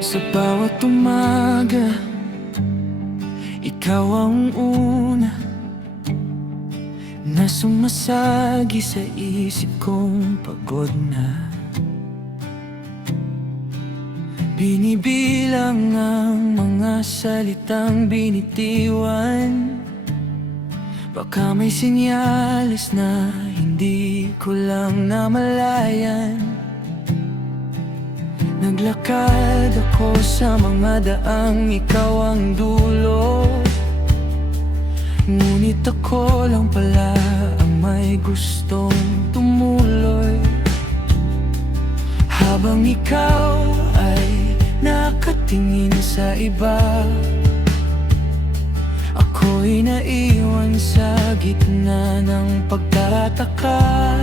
Sa bawat umaga, ikaw ang una na sumasagi sa isip kong pagod na. Binibilang ang mga salitang binitiwan, baka may senyales na hindi ko lang namalayan. Naglakad ako sa mga daang ikaw ang dulo, ngunit ako lang pala ang may gustong tumuloy. Habang ikaw ay nakatingin sa iba, ako'y naiwan sa gitna ng pagtataka.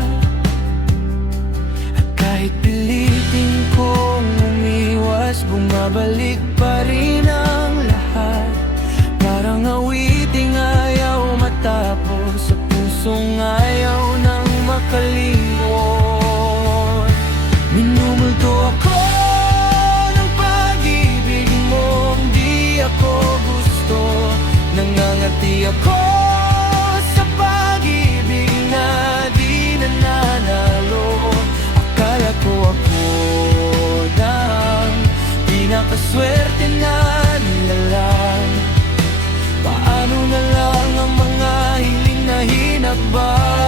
Kahit pilitin kong umiwas, bumabalik pa rin ang lahat. Parang awiting ayaw matapos, sa pusong ayaw nang makalimot. Minumulto ako ng pag-ibig mo, di ako gusto. Nangangati ako sa pag-ibig na di nananalo. Akala ko ako ng pinakaswerte na nilalang. Paano na lang ang mga hiling na hinakbang?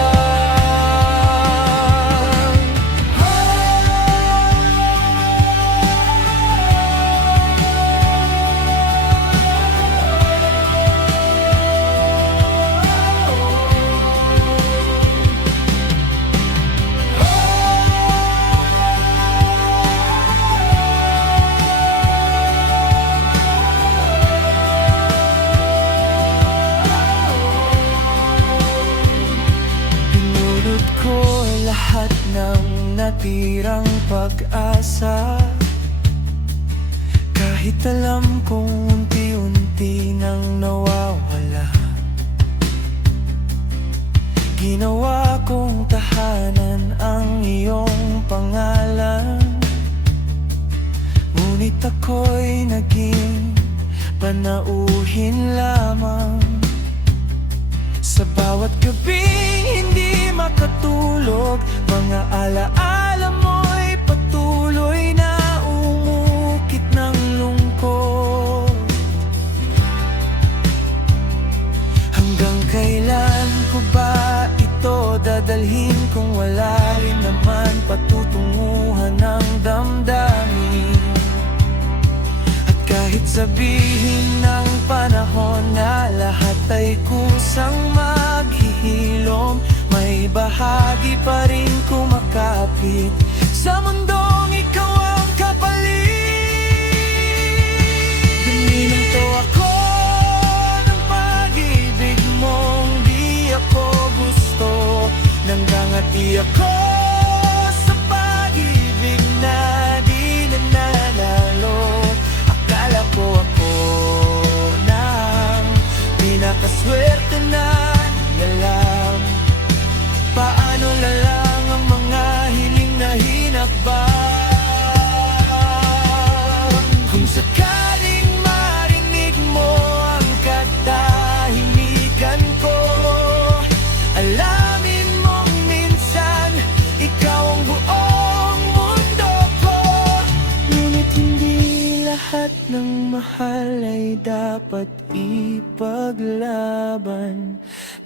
Lahat ng natirang pag-asa, kahit alam kong unti-unti nang nawawala. Ginawa kong tahanan ang iyong pangalan, ngunit ako'y naging panauhin lamang. Sa bawat gabing hindi makatulog, mga alaala mo'y patuloy na umukit ng lungkot. Hanggang kailan ko ba ito dadalhin kung wala rin naman patutunguhan ng damdamin? At kahit sabihin ng panahon na lahat ay kusang maghihilom, may bahagi pa rin kumakapit sa mundong ikaw ang kapalit. Dinilinto ako ng pag-ibig mong di ako gusto. Nanggangati ako sa pag-ibig na di nananalo. Akala ko ako ng pinakaswerte na nilalang. Paano na lang ang mga hiling na hinakbang? Kung sakaling marinig mo ang katahimikan ko, alamin mong minsan ikaw ang buong mundo ko. Ngunit hindi lahat ng mahal ay dapat ipaglaban.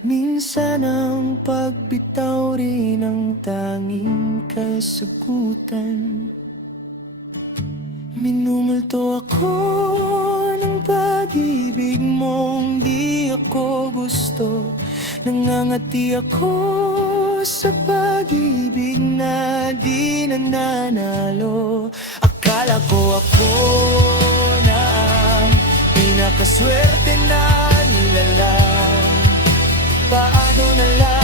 Minsan ang pagbitaw rin ang tanging kasagutan. Minumulto ako ng pag-ibig mong di ako gusto. Nangangati ako sa pag-ibig na di nananalo. Akala ko ako na pinakaswerte na nilalang. Paano na lang